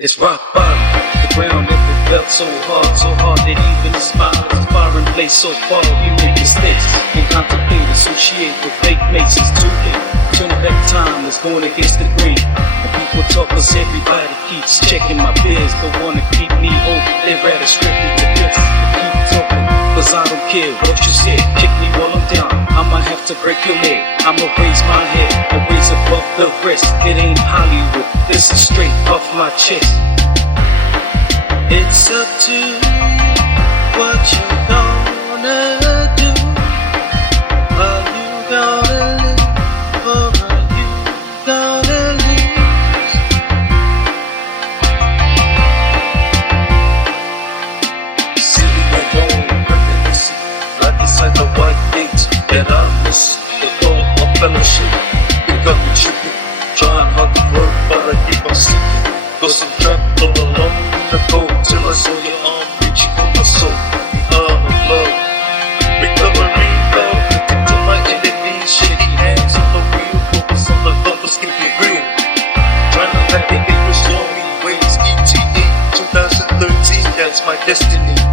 It's rock bottom. The ground never felt so hard that even a smile is a foreign place so far. You make mistakes and contemplate, associate with fake mates. It's too late. Turn back time is going against the grain. When people talk, cause everybody keeps checking my biz. Don't wanna keep me over, they rather strictly the business. Keep talking, cause I don't care what you say. Kick me while I'm down, I might have to break your leg. I'ma raise my head and raise above the rest. It ain't Hollywood, this is straight off my chest. It's up to you what you gonna do. Are you gonna live or are you gonna lose? See my own reminiscing, like inside the white gates that I'm missing. The goal of fellowship, it got me tripping. Trying hard to work, but I keep on sleeping. Cause I'm trapped all alone in the cold. Till I saw your arm reaching for my soul. The arm of love, recovery love. Looking to my enemies, shaky hands on the wheel. Focus on the numbers, keep it real. Trying to let it restore me ways. ETA 2013, that's my destiny.